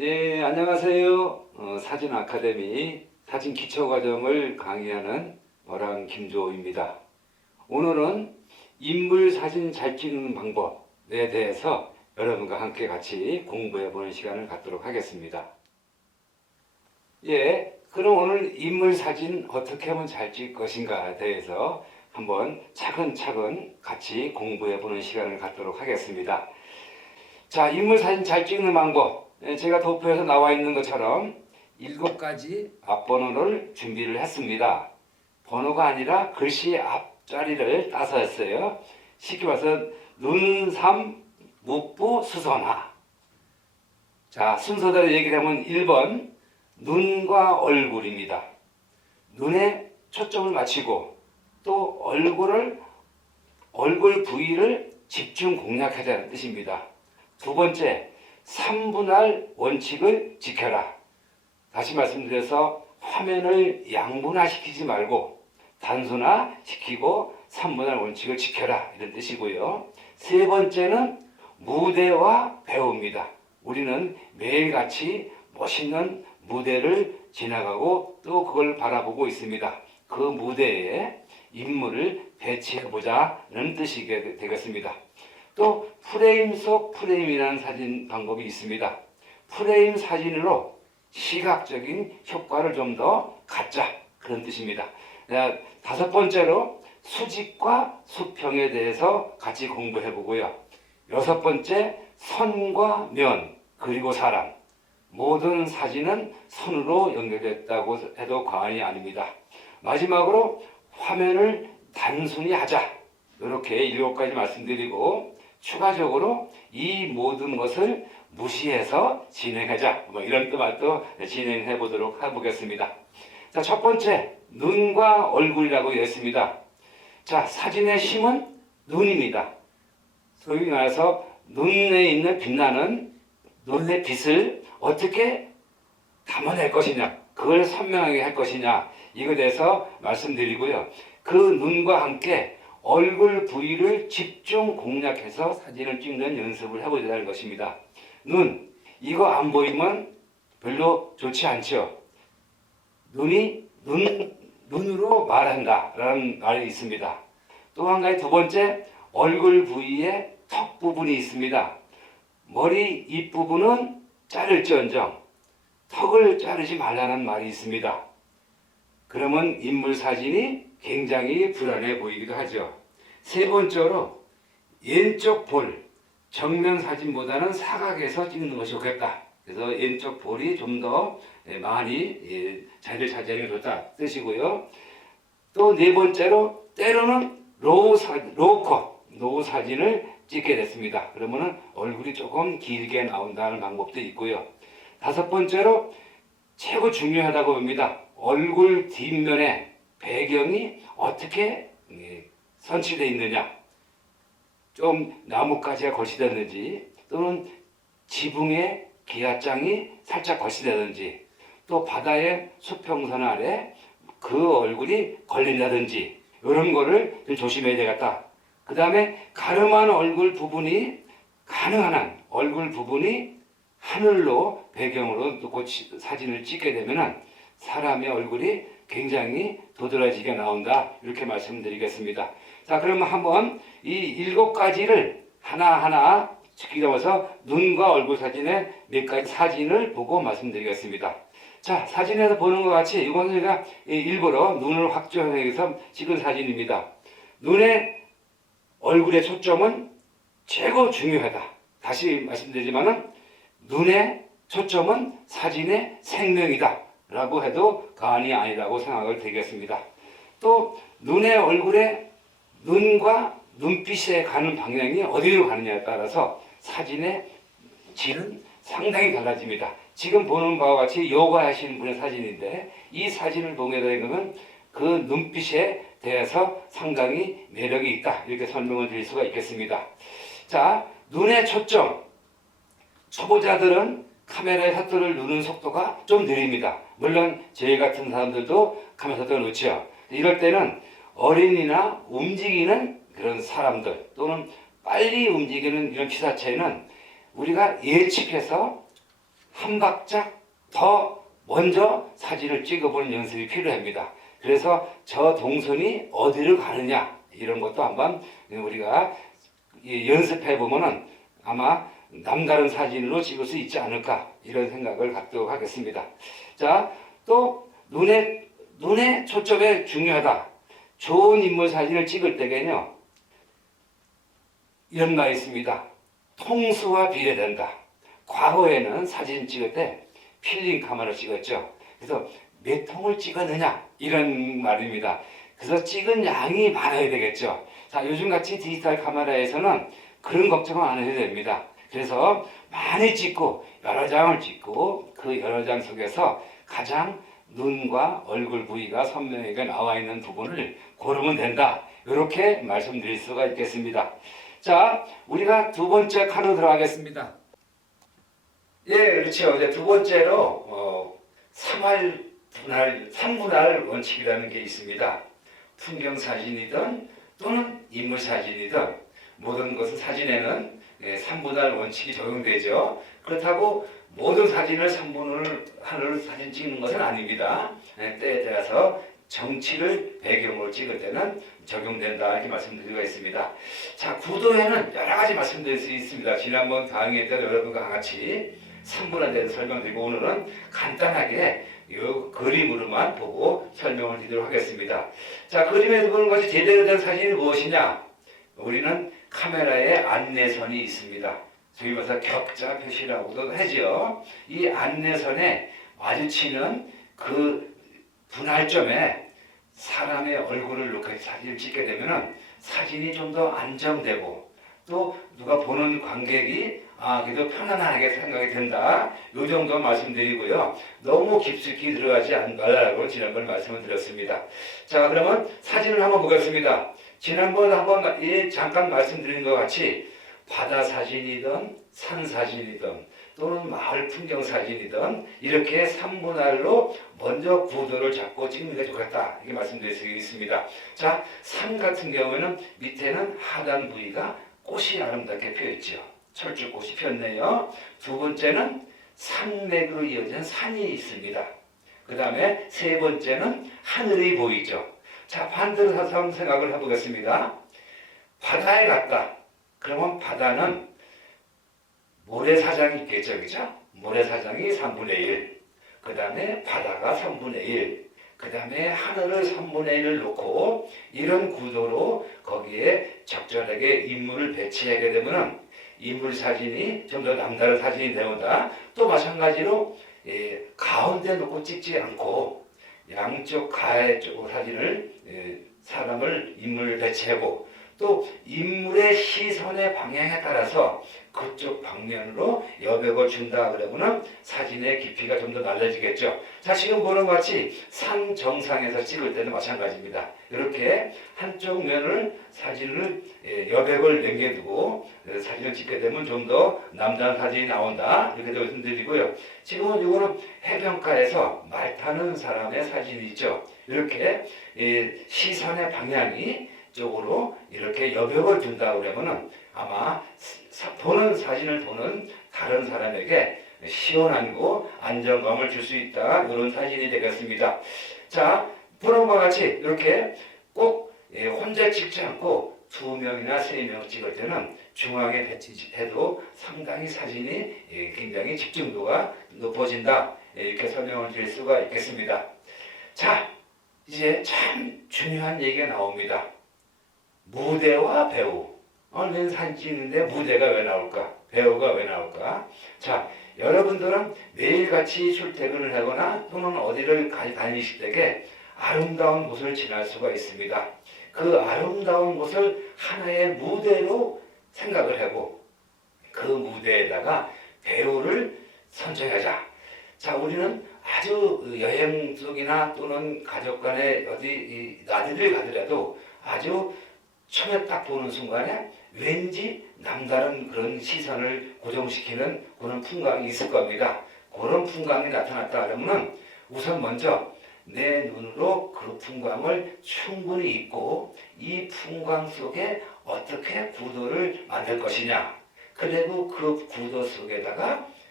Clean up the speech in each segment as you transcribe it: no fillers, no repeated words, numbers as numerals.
네, 안녕하세요. 사진 아카데미 사진 기초 과정을 강의하는 어랑 김조호입니다. 오늘은 인물 사진 잘 찍는 방법에 대해서 여러분과 함께 같이 공부해 보는 시간을 갖도록 하겠습니다. 예, 그럼 오늘 인물 사진 어떻게 하면 잘 찍을 것인가에 대해서 한번 차근차근 같이 공부해 보는 시간을 갖도록 하겠습니다. 자, 인물 사진 잘 찍는 방법. 제가 도표에서 나와 있는 것처럼 7가지 앞번호를 준비를 했습니다. 번호가 아니라 글씨 앞자리를 따서 했어요. 쉽게 말해서 눈, 삼, 묵부, 수선화. 자, 순서대로 얘기를 하면 1번 눈과 얼굴입니다. 눈에 초점을 맞추고 또 얼굴 부위를 집중 공략하자는 뜻입니다. 두 번째, 3분할 원칙을 지켜라. 다시 말씀드려서 화면을 양분화시키지 말고 단순화시키고 3분할 원칙을 지켜라, 이런 뜻이고요. 세 번째는 무대와 배우입니다. 우리는 매일같이 멋있는 무대를 지나가고 또 그걸 바라보고 있습니다. 그 무대에 인물을 배치해보자는 뜻이 되겠습니다. 또 프레임 속 프레임이라는 사진 방법이 있습니다. 프레임 사진으로 시각적인 효과를 좀 더 갖자, 그런 뜻입니다. 다섯 번째로 수직과 수평에 대해서 같이 공부해 보고요. 여섯 번째, 선과 면 그리고 사람. 모든 사진은 선으로 연결됐다고 해도 과언이 아닙니다. 마지막으로 화면을 단순히 하자, 이렇게 7가지 말씀드리고 추가적으로 이 모든 것을 무시해서 진행하자, 이런 뜻도 진행해 보도록 해보겠습니다. 자, 첫 번째, 눈과 얼굴이라고 했습니다. 자, 사진의 힘은 눈입니다. 소위 말해서 눈에 있는 빛나는 눈의 빛을 어떻게 담아낼 것이냐, 그걸 선명하게 할 것이냐, 이거에 대해서 말씀드리고요. 그 눈과 함께 얼굴 부위를 집중 공략해서 사진을 찍는 연습을 해보자는 것입니다. 눈, 이거 안 보이면 별로 좋지 않죠. 눈으로 말한다 라는 말이 있습니다. 또 한 가지, 두 번째, 얼굴 부위에 턱 부분이 있습니다. 머리 입부분은 자를지언정 턱을 자르지 말라는 말이 있습니다. 그러면 인물 사진이 굉장히 불안해 보이기도 하죠. 세 번째로, 왼쪽 볼, 정면 사진보다는 사각에서 찍는 것이 좋겠다. 그래서 왼쪽 볼이 좀 더 많이 자리를 차지하는 게 좋다 뜻이고요. 또 네 번째로, 때로는 로우 사진을 찍게 됐습니다. 그러면은 얼굴이 조금 길게 나온다는 방법도 있고요. 다섯 번째로, 최고 중요하다고 봅니다. 얼굴 뒷면에 배경이 어떻게 선치되어 있느냐, 좀 나뭇가지가 거시되는지 또는 지붕에 기와장이 살짝 거시되든지 또 바다의 수평선 아래 그 얼굴이 걸린다든지 이런 거를 좀 조심해야 되겠다. 그 다음에 가름한 얼굴 부분이, 가능한 한 얼굴 부분이 하늘로 배경으로 놓고 사진을 찍게 되면은 사람의 얼굴이 굉장히 도드라지게 나온다, 이렇게 말씀드리겠습니다. 자, 그러면 한번 이 7가지를 하나하나 지키면서 눈과 얼굴 사진의 몇 가지 사진을 보고 말씀드리겠습니다. 자, 사진에서 보는 것 같이 이건 제가 일부러 눈을 확정하기 위해서 찍은 사진입니다. 눈의 얼굴의 초점은 최고 중요하다. 다시 말씀드리지만은 눈의 초점은 사진의 생명이다 라고 해도 과언이 아니라고 생각을 드리겠습니다. 또 눈의 얼굴에 눈과 눈빛에 가는 방향이 어디로 가느냐에 따라서 사진의 질은 상당히 달라집니다. 지금 보는 바와 같이 요가 하시는 분의 사진인데 이 사진을 보게 되면 그 눈빛에 대해서 상당히 매력이 있다, 이렇게 설명을 드릴 수가 있겠습니다. 자, 눈의 초점. 초보자들은 카메라의 셔터를 누르는 속도가 좀 느립니다. 물론 저희 같은 사람들도 카메라 셔터를 놓죠. 이럴 때는 어린이나 움직이는 그런 사람들 또는 빨리 움직이는 이런 기사체는 우리가 예측해서 한 박자 더 먼저 사진을 찍어보는 연습이 필요합니다. 그래서 저 동선이 어디로 가느냐 이런 것도 한번 우리가 연습해 보면은 아마 남다른 사진으로 찍을 수 있지 않을까 이런 생각을 갖도록 하겠습니다. 자, 또 눈의 초점이 중요하다. 좋은 인물 사진을 찍을 때에는요 이런 말이 있습니다. 통수와 비례된다. 과거에는 사진 찍을 때 필름 카메라로 찍었죠. 그래서 몇 통을 찍었느냐 이런 말입니다. 그래서 찍은 양이 많아야 되겠죠. 자, 요즘같이 디지털 카메라에서는 그런 걱정은 안 해도 됩니다. 그래서 많이 찍고 여러 장을 찍고 그 여러 장 속에서 가장 눈과 얼굴 부위가 선명하게 나와 있는 부분을 고르면 된다. 이렇게 말씀드릴 수가 있겠습니다. 자, 우리가 두 번째 칸으로 들어가겠습니다. 예, 그렇죠. 이제 두 번째로 3분할 원칙이라는 게 있습니다. 풍경 사진이든 또는 인물 사진이든 모든 것은 사진에는 3분할 원칙이 적용되죠. 그렇다고 모든 사진을 3분을 하나로 사진 찍는 것은 아닙니다. 때에 따라서 정치를 배경으로 찍을 때는 적용된다 이렇게 말씀드리고 있습니다. 자, 구도에는 여러 가지 말씀드릴 수 있습니다. 지난번 강의 때 여러분과 같이 3분할에 대해서 설명드리고 오늘은 간단하게 이 그림으로만 보고 설명을 드리도록 하겠습니다. 자, 그림에서 보는 것이 제대로 된 사진이 무엇이냐? 우리는 카메라에 안내선이 있습니다. 저희 말해서 격자 표시라고도 하죠. 이 안내선에 마주치는 그 분할점에 사람의 얼굴을 놓고 사진을 찍게 되면 사진이 좀 더 안정되고 또 누가 보는 관객이 그래도 편안하게 생각이 된다. 이 정도 말씀드리고요. 너무 깊숙이 들어가지 말라고 지난번 말씀을 드렸습니다. 자, 그러면 사진을 한번 보겠습니다. 지난번 한번 잠깐 말씀드린 것 같이 바다 사진이든 산 사진이든 또는 마을 풍경 사진이든 이렇게 3분할로 먼저 구도를 잡고 찍는 게 좋겠다 이렇게 말씀드릴 수 있습니다. 자, 산 같은 경우에는 밑에는 하단 부위가 꽃이 아름답게 피어있죠. 철쭉꽃이 피었네요. 두 번째는 산맥으로 이어진 산이 있습니다. 그 다음에 세 번째는 하늘이 보이죠. 자, 반대로 한번 생각을 해보겠습니다. 바다에 갔다. 그러면 바다는 모래사장이 있겠죠, 그죠? 모래사장이 3분의 1, 그 다음에 바다가 3분의 1, 그 다음에 하늘을 3분의 1을 놓고 이런 구도로 거기에 적절하게 인물을 배치하게 되면 인물 사진이 좀 더 남다른 사진이 되어다. 또 마찬가지로 가운데 놓고 찍지 않고 양쪽 가해 쪽 사진을 사람을 인물을 배치하고 또 인물의 시선의 방향에 따라서 그쪽 방면으로 여백을 준다 그러면은 사진의 깊이가 좀 더 날려지겠죠. 자, 지금 보는 것 같이 산 정상에서 찍을 때는 마찬가지입니다. 이렇게 한쪽 면을 사진을 여백을 남겨두고 사진을 찍게 되면 좀 더 남다른 사진이 나온다 이렇게 말씀드리고요. 지금은 이거는 해변가에서 말 타는 사람의 사진이 있죠. 이렇게 시선의 방향이 쪽으로 이렇게 여백을 둔다 그러면은 아마 보는 사진을 보는 다른 사람에게 시원하고 안정감을 줄 수 있다 이런 사진이 되겠습니다. 자, 보는 것과 같이 이렇게 꼭 혼자 찍지 않고 2명이나 3명 찍을 때는 중앙에 배치해도 상당히 사진이 굉장히 집중도가 높아진다 이렇게 설명을 드릴 수가 있겠습니다. 자, 이제 참 중요한 얘기가 나옵니다. 무대와 배우. 내 사진 찍는데 무대가 왜 나올까? 배우가 왜 나올까? 자, 여러분들은 매일같이 출퇴근을 하거나 또는 어디를 다니실 때에 아름다운 곳을 지날 수가 있습니다. 그 아름다운 곳을 하나의 무대로 생각을 하고 그 무대에다가 배우를 선정하자. 자, 우리는 아주 여행 속이나 또는 가족 간에 어디 나들이를 가더라도 아주 처음에 딱 보는 순간에 왠지 남다른 그런 시선을 고정시키는 그런 풍광이 있을 겁니다. 그런 풍광이 나타났다 그러면 우선 먼저 내 눈으로 그 풍광을 충분히 잊고 이 풍광 속에 어떻게 구도를 만들 것이냐. 그리고 그 구도 속에다가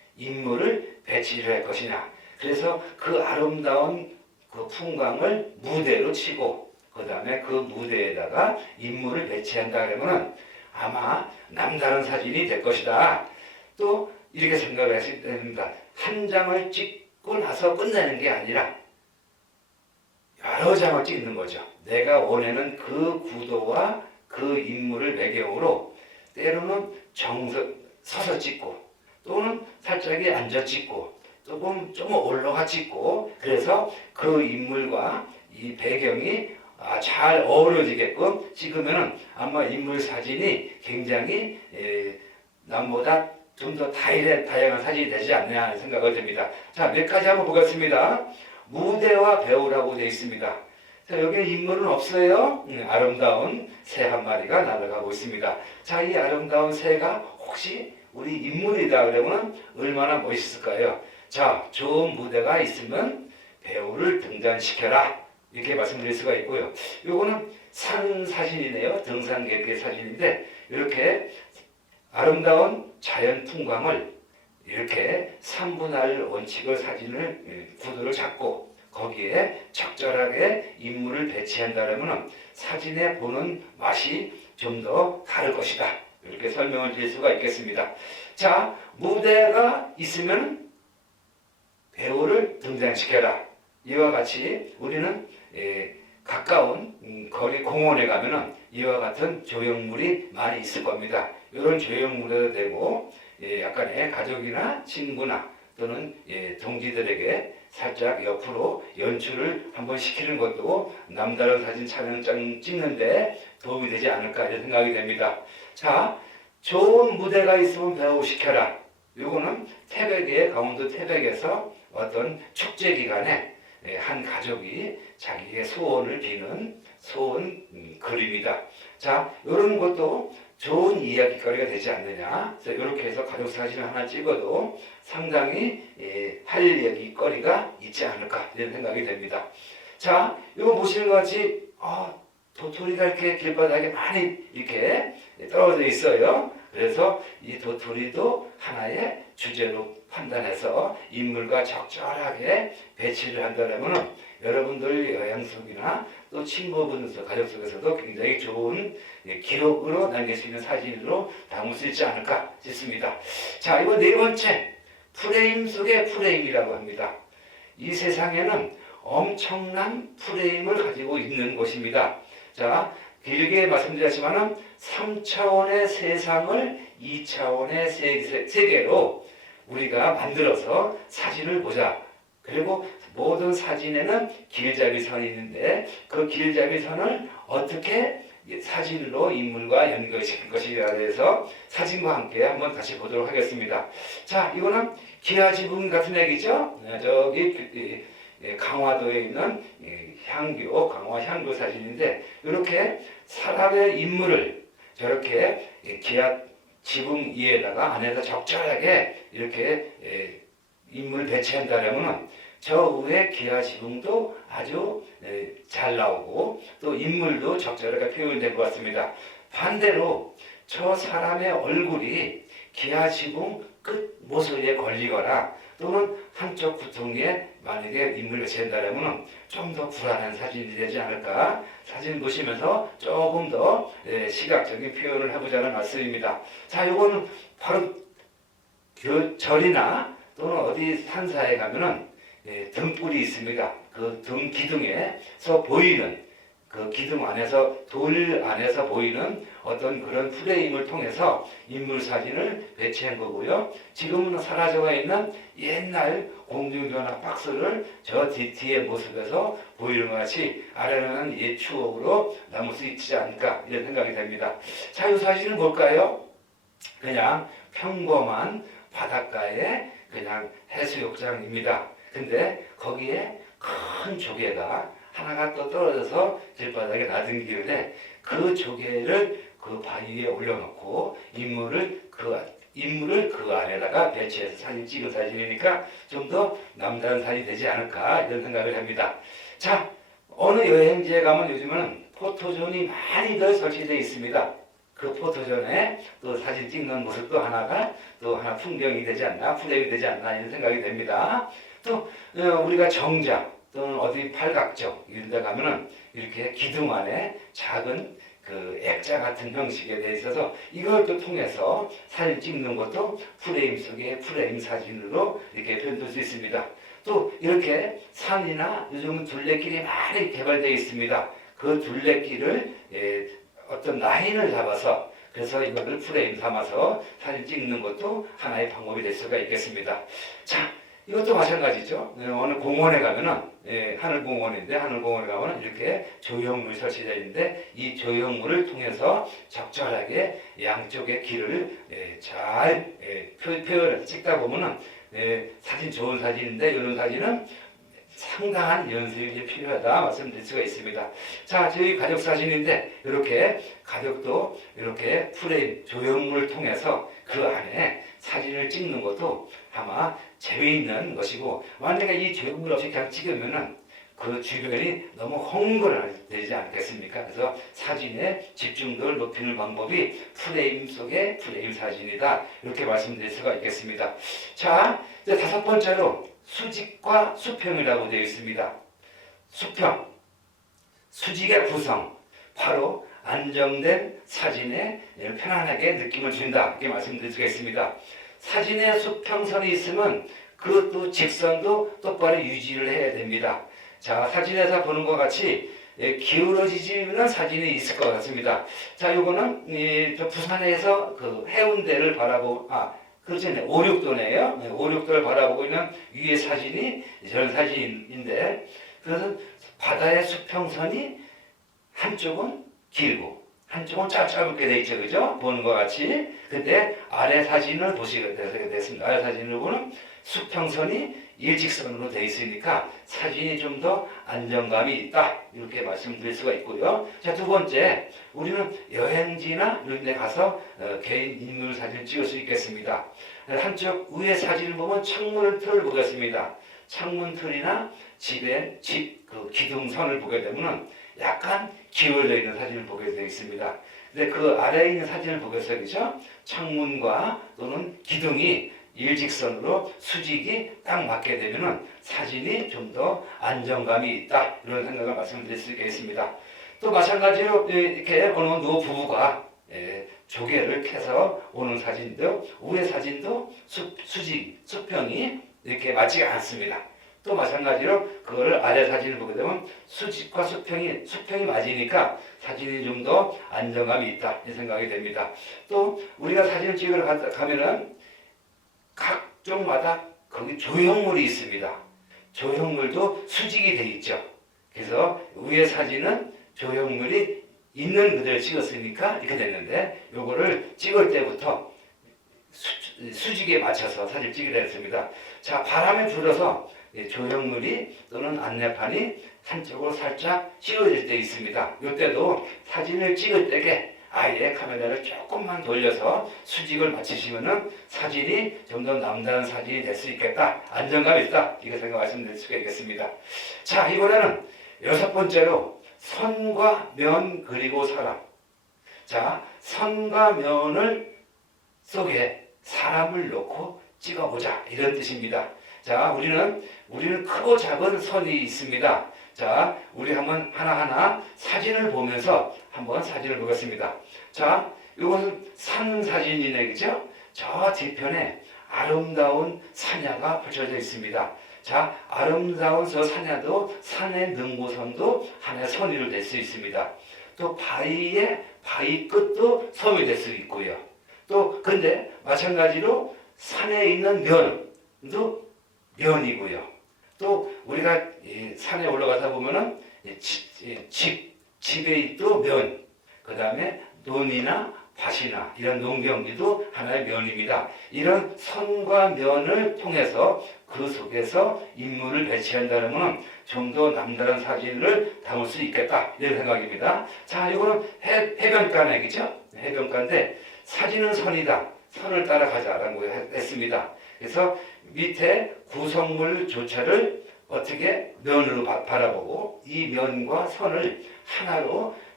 인물을 배치를 할 것이냐. 그래서 그 아름다운 그 풍광을 무대로 치고 그 다음에 그 무대에다가 인물을 배치한다 그러면은 아마 남다른 사진이 될 것이다. 또 이렇게 생각을 하시면 됩니다. 한 장을 찍고 나서 끝내는 게 아니라 여러 장을 찍는 거죠. 내가 원하는 그 구도와 그 인물을 배경으로 때로는 서서 찍고 또는 살짝이 앉아 찍고 조금 좀 올라가 찍고 그래서 그 인물과 이 배경이 잘 어우러지게끔 찍으면은 아마 인물 사진이 굉장히 남보다 좀 더 다양한 사진이 되지 않냐 생각이 듭니다. 자, 몇 가지 한번 보겠습니다. 무대와 배우라고 되어 있습니다. 자, 여기 인물은 없어요. 아름다운 새 한 마리가 날아가고 있습니다. 자, 이 아름다운 새가 혹시 우리 인물이다 그러면 얼마나 멋있을까요? 자, 좋은 무대가 있으면 배우를 등장시켜라. 이렇게 말씀드릴 수가 있고요. 요거는 산 사진이네요. 등산객의 사진인데 이렇게 아름다운 자연 풍광을 이렇게 3분할 원칙을 사진을 구도를 잡고 거기에 적절하게 인물을 배치한다면 사진에 보는 맛이 좀 더 다를 것이다. 이렇게 설명을 드릴 수가 있겠습니다. 자, 무대가 있으면 배우를 등장시켜라. 이와 같이 우리는 가까운 거리 공원에 가면은 이와 같은 조형물이 많이 있을 겁니다. 이런 조형물에도 되고 약간의 가족이나 친구나 또는 동지들에게 살짝 옆으로 연출을 한번 시키는 것도 남다른 사진 촬영장 찍는데 도움이 되지 않을까 이런 생각이 됩니다. 자, 좋은 무대가 있으면 배우 시켜라. 이거는 태백의 강원도 태백에서 어떤 축제 기간에 한 가족이 자기의 소원을 비는 소원 그림이다. 자, 이런 것도 좋은 이야기거리가 되지 않느냐. 그래서 이렇게 해서 가족 사진을 하나 찍어도 상당히 할 얘기거리가 있지 않을까 이런 생각이 됩니다. 자, 이거 보시는 것 같이 도토리가 이렇게 길바닥에 많이 이렇게 떨어져 있어요. 그래서 이 도토리도 하나의 주제로 판단해서 인물과 적절하게 배치를 한다면 여러분들 여행 속이나 또 친구분 속, 가족 속에서도 굉장히 좋은 기록으로 남길 수 있는 사진으로 담을 수 있지 않을까 싶습니다. 자, 이거 네 번째, 프레임 속의 프레임이라고 합니다. 이 세상에는 엄청난 프레임을 가지고 있는 곳입니다. 자, 길게 말씀드렸지만 3차원의 세상을 2차원의 세계로 우리가 만들어서 사진을 보자. 그리고 모든 사진에는 길잡이선이 있는데 그 길잡이선을 어떻게 사진으로 인물과 연결시킬 것이라고 해서 사진과 함께 한번 다시 보도록 하겠습니다. 자, 이거는 기하지붕 같은 얘기죠. 저기 강화도에 있는 강화 향교 사진인데 이렇게 사람의 인물을 저렇게 기하 지붕 위에다가 안에다 적절하게 이렇게 인물 배치한다면 저 위에 기하 지붕도 아주 잘 나오고 또 인물도 적절하게 표현될 것 같습니다. 반대로 저 사람의 얼굴이 기하 지붕 끝 모서리에 걸리거나 또는 한쪽 구통에 만약에 인물을 배치한다면 좀 더 불안한 사진이 되지 않을까. 사진 보시면서 조금 더 시각적인 표현을 해보자는 말씀입니다. 자, 이거는 바로 절이나 또는 어디 산사에 가면은 등불이 있습니다. 그 등 기둥에서 보이는 그 기둥 안에서 돌 안에서 보이는 어떤 그런 프레임을 통해서 인물 사진을 배치한 거고요. 지금은 사라져가 있는 옛날 공중전화 박스를 저 뒤의 모습에서 보이는 것 같이 아래는 옛 추억으로 남을 수 있지 않을까 이런 생각이 됩니다. 자, 이 사진은 뭘까요? 그냥 평범한 바닷가의 그냥 해수욕장입니다. 근데 거기에 큰 조개가 하나가 또 떨어져서 길바닥에 나등기는데 그 조개를 그 바위에 올려놓고 인물을 그 안에다가 배치해서 사진 찍은 사진이니까 좀 더 남다른 사진이 되지 않을까 이런 생각을 합니다. 자, 어느 여행지에 가면 요즘은 포토존이 많이들 설치되어 있습니다. 그 포토존에 또 사진 찍는 모습도 또 하나 풍경이 되지 않나, 프레임이 되지 않나 이런 생각이 됩니다. 또 우리가 정자 또는 어디 팔각정 이런 데 가면은 이렇게 기둥 안에 작은 그 액자 같은 형식에 대해 있어서 이걸 또 통해서 사진 찍는 것도 프레임 속에 프레임 사진으로 이렇게 표현될 수 있습니다. 또 이렇게 산이나 요즘 둘레길이 많이 개발되어 있습니다. 그 둘레길을 어떤 라인을 잡아서 그래서 이거를 프레임 삼아서 사진 찍는 것도 하나의 방법이 될 수가 있겠습니다. 자, 이것도 마찬가지죠. 어느 공원에 가면은 하늘공원인데 하늘공원에 가면은 이렇게 조형물이 설치되어 있는데 이 조형물을 통해서 적절하게 양쪽의 길을 잘 표현해서 찍다 보면은 사진 좋은 사진인데 이런 사진은 상당한 연습이 필요하다 말씀드릴 수가 있습니다. 자, 저희 가족 사진인데 이렇게 가족도 이렇게 프레임 조형물을 통해서 그 안에 사진을 찍는 것도 아마 재미있는 것이고 만약에 이 조형물 없이 그냥 찍으면은 그 주변이 너무 헝클어지지 않겠습니까? 그래서 사진의 집중도를 높이는 방법이 프레임 속의 프레임 사진이다 이렇게 말씀드릴 수가 있겠습니다. 자, 이제 다섯 번째로 수직과 수평이라고 되어 있습니다. 수평, 수직의 구성, 바로 안정된 사진에 편안하게 느낌을 준다 이렇게 말씀드릴 수가 있습니다. 사진에 수평선이 있으면 그것도 직선도 똑바로 유지를 해야 됩니다. 자, 사진에서 보는 것 같이 기울어지지는 사진이 있을 것 같습니다. 자, 요거는 저 부산에서 그 해운대를 그렇죠. 5, 6도네요. 5, 6도를 바라보고 있는 위의 사진이 저런 사진인데 그것은 바다의 수평선이 한쪽은 길고 한쪽은 짧게 돼 있죠. 그죠? 보는 것 같이. 근데 아래 사진을 보시게 됐습니다. 아래 사진을 보면 수평선이 일직선으로 돼 있으니까 사진이 좀 더 안정감이 있다. 이렇게 말씀드릴 수가 있고요. 자, 두 번째, 우리는 여행지나 이런 데 가서 개인 인물 사진을 찍을 수 있겠습니다. 한쪽 위에 사진을 보면 창문 틀을 보겠습니다. 창문 틀이나 집 그 기둥선을 보게 되면 약간 기울어져 있는 사진을 보게 되어 있습니다. 근데 그 아래에 있는 사진을 보겠어요. 그죠? 창문과 또는 기둥이 일직선으로 수직이 딱 맞게 되면은 사진이 좀 더 안정감이 있다 이런 생각을 말씀드릴 수 있겠습니다. 또 마찬가지로 이렇게 어느 노부부가 조개를 캐서 오는 사진도 위의 사진도 수평이 이렇게 맞지가 않습니다. 또 마찬가지로 그거를 아래 사진을 보게 되면 수직과 수평이 맞으니까 사진이 좀 더 안정감이 있다 이 생각이 됩니다. 또 우리가 사진을 찍으러 가면은 각 쪽마다 거기 조형물이 있습니다. 조형물도 수직이 돼 있죠. 그래서 위의 사진은 조형물이 있는 그대로 찍었으니까 이렇게 됐는데 요거를 찍을 때부터 수직에 맞춰서 사진 찍게 됐습니다. 자, 바람이 불어서 조형물이 또는 안내판이 한쪽으로 살짝 씌워질 때 있습니다. 이때도 사진을 찍을 때에 아예 카메라를 조금만 돌려서 수직을 맞추시면은 사진이 좀 더 남다른 사진이 될 수 있겠다. 안정감이 있다. 이거 생각 말씀드릴 수가 있겠습니다. 자, 이번에는 여섯 번째로 선과 면 그리고 사람. 자, 선과 면을 속에 사람을 놓고 찍어보자 이런 뜻입니다. 자, 우리는 크고 작은 선이 있습니다. 자, 우리 한번 하나하나 사진을 보면서 한번 사진을 보겠습니다. 자, 이것은 산 사진이네, 그죠? 저 뒤편에 아름다운 산야가 펼쳐져 있습니다. 자, 아름다운 저 산야도 산의 능고선도 하나의 선의를 낼 수 있습니다. 또 바위 끝도 섬이 될 수 있고요. 또 근데 마찬가지로 산에 있는 면도 면이고요. 또 우리가 산에 올라가다 보면은 집에 또 면, 그 다음에 논이나 밭이나 이런 농경지도 하나의 면입니다. 이런 선과 면을 통해서 그 속에서 인물을 배치한다는 것은 좀 더 남다른 사진을 담을 수 있겠다 이런 생각입니다. 자, 이거는 해변가 얘기죠. 해변가인데 사진은 선이다. 선을 따라가자라고 했습니다. 그래서 밑에 구성물조차를 어떻게 면으로 바라보고 이 면과 선을 하나로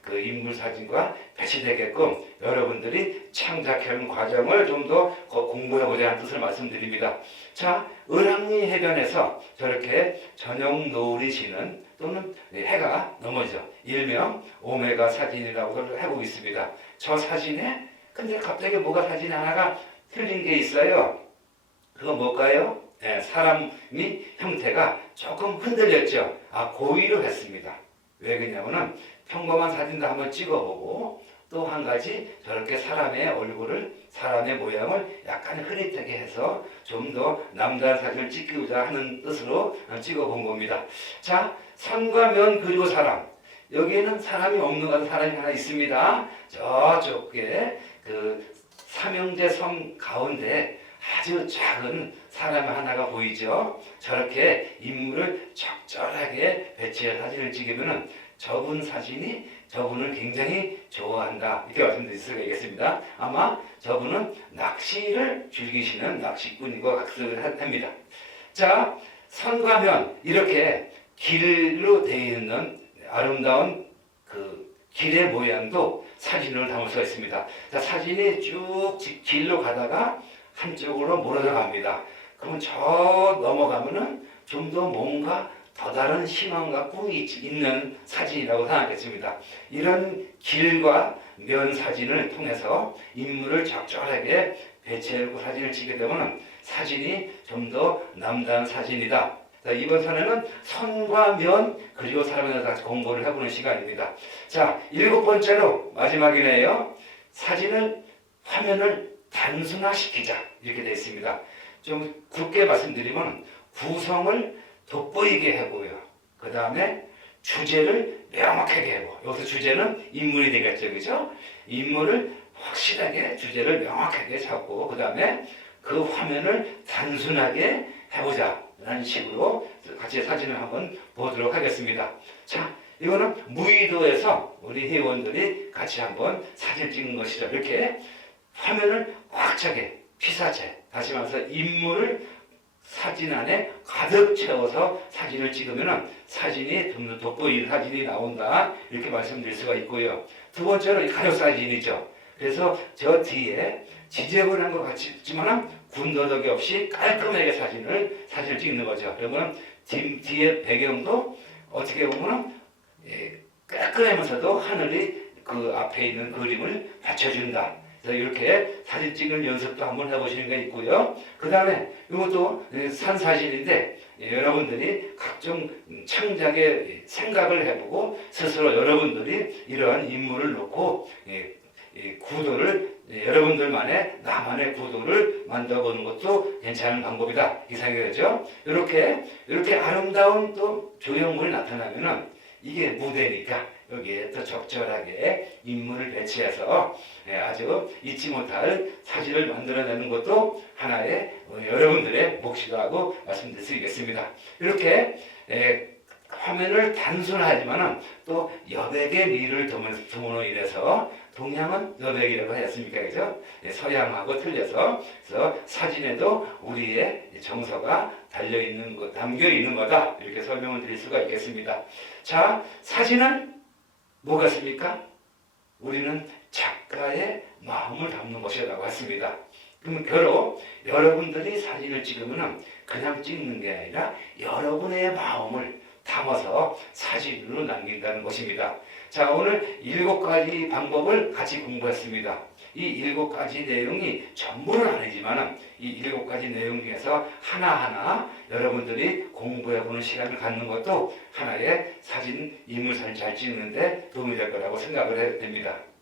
그 인물 사진과 배치되게끔 여러분들이 창작하는 과정을 좀 더 공부해보자는 뜻을 말씀드립니다. 자, 을왕리 해변에서 저렇게 저녁 노을이 지는 또는 해가 넘어져 일명 오메가 사진이라고 하고 있습니다. 저 사진에 근데 갑자기 뭐가 사진 하나가 틀린 게 있어요. 그거 뭘까요? 네, 사람이 형태가 조금 흔들렸죠. 고의로 했습니다. 왜 그러냐면은 평범한 사진도 한번 찍어보고 또 한 가지 저렇게 사람의 얼굴을 사람의 모양을 약간 흐릿하게 해서 좀 더 남다른 사진을 찍고자 하는 뜻으로 찍어본 겁니다. 자, 산과 면 그리고 사람. 여기에는 사람이 없는 것 같은 사람이 하나 있습니다. 저쪽에 그 삼형제 섬 가운데 아주 작은 사람 하나가 보이죠. 저렇게 인물을 적절하게 배치해 사진을 찍으면은 저분을 굉장히 좋아한다 이렇게 말씀드릴 수가 있겠습니다. 아마 저분은 낚시를 즐기시는 낚시꾼인 것 같습니다. 자, 선과 면 이렇게 길로 되어 있는 아름다운 그 길의 모양도 사진으로 담을 수가 있습니다. 자, 사진이 쭉 길로 가다가 한쪽으로 몰아져 갑니다. 그럼 저 넘어가면은 좀 더 뭔가 더 다른 희망과 꿈이 있는 사진이라고 생각했습니다. 이런 길과 면 사진을 통해서 인물을 적절하게 배치하고 사진을 찍게 되면 사진이 좀 더 남다른 사진이다. 자, 이번 선에는 선과 면 그리고 사람에 대해서 공부를 해보는 시간입니다. 자, 7번째로 마지막이네요. 화면을 단순화시키자 이렇게 되어 있습니다. 좀 굵게 말씀드리면 구성을 돋보이게 해보고요. 그 다음에 주제를 명확하게 해보. 여기서 주제는 인물이 되겠죠, 그죠? 인물을 확실하게 주제를 명확하게 잡고 그 다음에 그 화면을 단순하게 해보자 라는 식으로 같이 사진을 한번 보도록 하겠습니다. 자, 이거는 무의도에서 우리 회원들이 같이 한번 사진 찍은 것이죠. 이렇게 화면을 꽉 차게 피사체, 다시 말해서 인물을 사진 안에 가득 채워서 사진을 찍으면 사진이 좀 더 돋보이는 사진이 나온다 이렇게 말씀드릴 수가 있고요. 두 번째로 가족 사진이죠. 그래서 저 뒤에 지저분한 것 같지만 군더더기 없이 깔끔하게 사진을 찍는 거죠. 그러면 뒤에 배경도 어떻게 보면 깔끔하면서도 하늘이 그 앞에 있는 그림을 받쳐준다. 그래서 이렇게 사진 찍는 연습도 한번 해보시는 게 있고요. 그 다음에 이것도 산 사진인데 여러분들이 각종 창작의 생각을 해보고 스스로 여러분들이 이러한 인물을 놓고 구도를 여러분들만의 나만의 구도를 만들어보는 것도 괜찮은 방법이다. 이 생각이 되죠. 이렇게 아름다운 또 조형물이 나타나면은 이게 무대니까 여기에 더 적절하게 인물을 배치해서 아주 잊지 못할 사진을 만들어내는 것도 하나의 여러분들의 몫이라고 말씀드릴 수 있겠습니다. 이렇게 화면을 단순하지만 또 여백의 미를 둠으로 인해서 동양은 여백이라고 하지 않습니까? 그죠? 서양하고 틀려서 그래서 사진에도 우리의 정서가 담겨 있는 거다. 이렇게 설명을 드릴 수가 있겠습니다. 자, 사진은 뭐가 있습니까? 우리는 작가의 마음을 담는 것이라고 했습니다. 그럼 결국 여러분들이 사진을 찍으면 그냥 찍는 게 아니라 여러분의 마음을 담아서 사진으로 남긴다는 것입니다. 자, 오늘 7가지 방법을 같이 공부했습니다. 이 7가지 내용이 전부는 아니지만 이 7가지 내용 중에서 하나하나 여러분들이 공부해보는 시간을 갖는 것도 하나의 인물 사진 잘 찍는데 도움이 될 거라고 생각을 해야 됩니다.